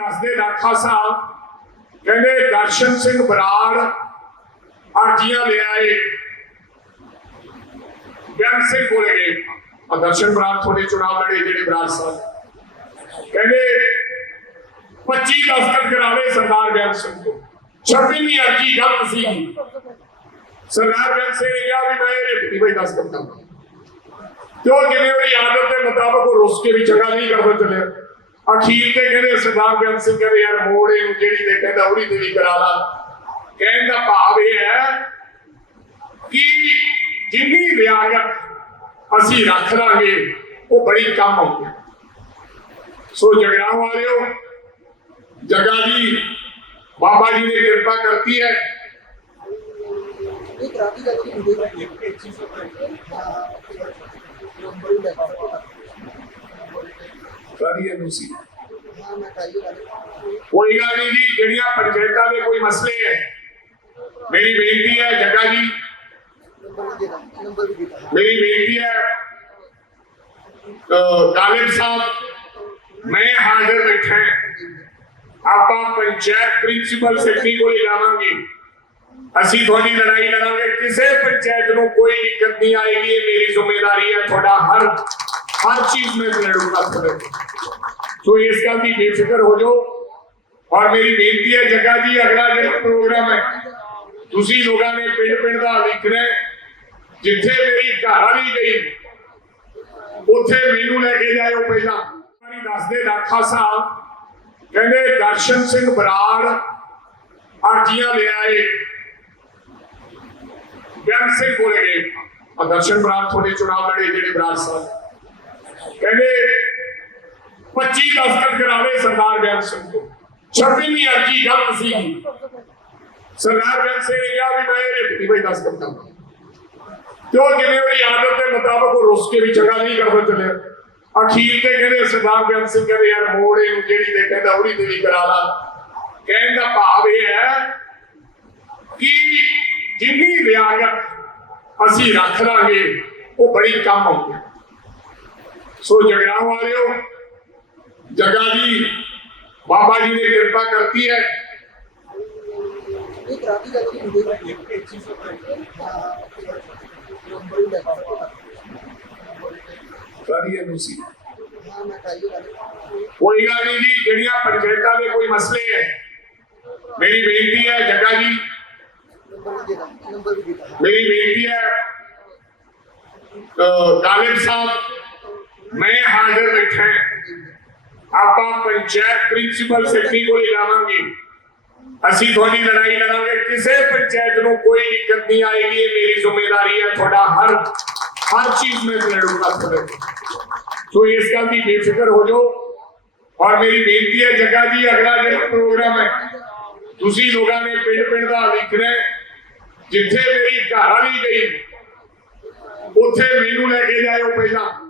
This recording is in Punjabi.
ਦੱਸਦੇ ਦਾਖਾ ਸਾਹਿਬ ਕਹਿੰਦੇ ਦਰਸ਼ਨ ਸਿੰਘ ਬਰਾੜ ਅਰਜੀਆਂ ਲੈ ਆਏ ਬਿਆਨ ਸਿੰਘ ਕੋਲੇ ਗਏ ਆ ਦਰਸ਼ਨ ਬਰਾੜ ਤੁਹਾਡੇ ਚੁਣਾਵ ਲੜੇ ਜਿਹੜੇ ਬਰਾੜ ਸਾਹਿਬ ਕਹਿੰਦੇ 25 ਦਸਤਖਤ ਕਰਾਵੇ ਸਰਦਾਰ ਬਿਆਨ ਸਿੰਘ ਤੋਂ 26ਵੀਂ ਅਰਜੀ ਗਲਤ ਸੀ ਸਰਦਾਰ ਬਿਆਨ ਸਿੰਘ ਨੇ ਕਿਹਾ ਵੀ ਮੈਂ ਇਹ ਨਹੀਂ ਬਈ ਦਸਤਖਤ ਕਰਾਂ ਕਿਉਂ ਜਿਵੇਂ ਉਹਦੀ ਆਦਤ ਦੇ ਮੁਤਾਬਕ ਉਹ ਰੁੱਸ ਕੇ ਵੀ ਚੰਗਾ ਨਹੀਂ ਕਰਦਾ ਚੱਲਿਆ ਅਖੀਰ ਤੇ ਕਹਿੰਦੇ ਸਰਦਾਰ ਬੇਅੰਤ ਸਿੰਘ ਕਹਿੰਦੇ ਯਾਰ ਮੋੜੇ ਨੂੰ ਜਿਹੜੀ ਦੇ ਕਹਿੰਦਾ ਉਹਦੀ ਤੇ ਕਰਾ ਲਾ। ਕਹਿਣ ਦਾ ਭਾਵ ਇਹ ਹੈ ਕਿ ਜਿੰਨੀ ਲਿਆਕਤ ਅਸੀਂ ਰੱਖ ਲਾਂਗੇ ਉਹ ਬੜੀ ਕੰਮ ਆਉਂਦੀ ਸੋ ਜਗਰਾਉਂ ਵਾਲਿਓ ਜਗਾ ਜੀ ਬਾਬਾ ਜੀ ਨੇ ਕਿਰਪਾ ਕਰਤੀ ਹੈ। ਰਾਧੀਆ ਨੂੰ ਸੀ। ਕੋਈ ਗੱਲ ਨਹੀਂ ਜੀ, ਜਿਹੜੀਆਂ ਪੰਚਾਇਤਾਂ ਦੇ ਕੋਈ ਮਸਲੇ ਹੈ, ਮੇਰੀ ਬੇਨਤੀ ਹੈ ਜੱਗਾ ਜੀ। ਮੇਰੀ ਬੇਨਤੀ ਹੈ ਕਾਲਿਬ ਸਾਹਿਬ, ਮੈਂ ਹਾਜ਼ਰ ਬੈਠਾ ਆਪਾਂ ਪੰਚਾਇਤ ਪ੍ਰਿੰਸੀਪਲ ਸੈਕਟਰੀ ਕੋਲ ਜਾਵਾਂਗੇ। ਅਸੀਂ ਤੁਹਾਡੀ ਲੜਾਈ ਲੜਾਂਗੇ, ਕਿਸੇ ਪੰਚਾਇਤ ਨੂੰ ਕੋਈ ਦਿੱਕਤ ਨਹੀਂ ਆਏਗੀ, ਇਹ ਮੇਰੀ ਜ਼ਿੰਮੇਵਾਰੀ ਹੈ, ਤੁਹਾਡਾ ਹਰ ਹਰ ਚੀਜ਼ ਮੈਂ ਲੜੂਗਾ ਤੁਹਾਡੇ ਸੋ ਇਸ ਗੱਲ ਦੀ ਬੇਫਿਕਰ ਹੋ ਜਾਓ। ਔਰ ਮੇਰੀ ਬੇਨਤੀ ਹੈ, ਜੱਗਾ ਜੀ, ਅਗਲਾ ਜਿਹੜਾ ਪ੍ਰੋਗਰਾਮ ਹੈ, ਤੁਸੀਂ ਲੋਕਾਂ ਨੇ ਪਿੰਡ ਪਿੰਡ ਦਾ ਲਿਖਣਾ ਜਿੱਥੇ ਮੇਰੀ ਘਰ ਵਾਲੀ ਗਈ, ਉੱਥੇ ਮੈਨੂੰ ਲੈ ਕੇ ਜਾਇਓ ਪਹਿਲਾਂ। ਵਾਰੀ ਦੱਸਦੇ ਦਾਖਾ ਸਾਹਿਬ ਕਹਿੰਦੇ ਦਰਸ਼ਨ ਸਿੰਘ ਬਰਾੜ ਅਰਜੀਆਂ ਲੈ ਆਏ। ਬਿਆਨ ਸਿੰਘ ਕੋਲੇ ਗਏ। ਦਰਸ਼ਨ ਬਰਾੜ ਤੁਹਾਡੇ ਚੁਣਾਵ ਲੜੇ ਜਿਹੜੇ ਬਰਾੜ ਸਾਹਿਬ। ਕਹਿੰਦੇ 25 ਦਸਤਖਤ ਕਰਾਵੇ ਸਰਦਾਰ ਬਿਆਨ ਸਿੰਘ ਤੋਂ। 26ਵੀਂ ਅਰਜੀ ਗਲਤ ਸੀ। ਸਰਦਾਰ ਬਿਆਨ ਸਿੰਘ ਨੇ ਕਿਹਾ ਵੀ ਮੈਂ ਇਹ ਨਹੀਂ ਬਈ ਦਸਤਖਤ ਕਰਾਂ ਕਿਉਂ ਜਿਵੇਂ ਉਹਦੀ ਆਦਤ ਦੇ ਮੁਤਾਬਕ ਉਹ ਰੁੱਸ ਕੇ ਵੀ ਚੰਗਾ ਨਹੀਂ ਕਰਦਾ ਚੱਲਿਆ। ਅਖੀਰ ਤੇ ਕਹਿੰਦੇ ਸਰਦਾਰ ਬਿਆਨ ਸਿੰਘ ਕਹਿੰਦੇ, ਯਾਰ ਮੋੜ ਇਹਨੂੰ ਜਿਹੜੀ ਤੇ ਕਹਿੰਦਾ, ਉਹਦੀ ਤੇ ਵੀ ਕਰਾ ਲਾ। ਕਹਿਣ ਦਾ ਭਾਵ ਇਹ ਹੈ ਕਿ ਜਿੰਨੀ ਲਿਆਕਤ ਅਸੀਂ ਰੱਖ ਲਾਂਗੇ, ਉਹ ਬੜੀ ਕੰਮ ਆਉਂਦੀ ਹੈ। ਸੋ ਜਗਰਾਉਂ ਵਾਲਿਓ जगह जी बाबा जी ने कृपा करती है। कोई गल नहीं जी जड़िया पंचायतों के कोई मसले है। मेरी बेनती है जगह जी। मेरी बेनती है गालिब साहब मैं हाजिर बैठा है। ਆਪਾਂ ਪੰਚਾਇਤ ਪ੍ਰਿੰਸੀਪਲ ਸੈਕਟਰੀ ਕੋਲ ਜਾਵਾਂਗੇ ਅਸੀਂ ਤੁਹਾਡੀ ਲੜਾਈ ਲੜਾਂਗੇ। ਕਿਸੇ ਪੰਚਾਇਤ ਨੂੰ ਕੋਈ ਦਿੱਕਤ ਨਹੀਂ ਆਏਗੀ। ਇਹ ਮੇਰੀ ਜ਼ਿੰਮੇਵਾਰੀ ਹੈ। ਤੁਹਾਡਾ ਹਰ ਹਰ ਚੀਜ਼ ਮੈਂ ਲੜੂੰਗਾ ਤੁਹਾਡੇ ਸੋ ਇਸ ਗੱਲ ਦੀ ਬੇਫਿਕਰ ਹੋ ਜਾਓ। ਔਰ ਮੇਰੀ ਬੇਨਤੀ ਹੈ, ਜੱਗਾ ਜੀ, ਅਗਲਾ ਜਿਹੜਾ ਪ੍ਰੋਗਰਾਮ ਹੈ, ਤੁਸੀਂ ਲੋਕਾਂ ਨੇ ਪਿੰਡ ਪਿੰਡ ਦਾ ਲਿਖਣਾ ਜਿੱਥੇ ਮੇਰੀ ਘਰ ਵਾਲੀ ਗਈ, ਉੱਥੇ ਮੈਨੂੰ ਲੈ ਕੇ ਜਾਇਓ ਪਹਿਲਾਂ।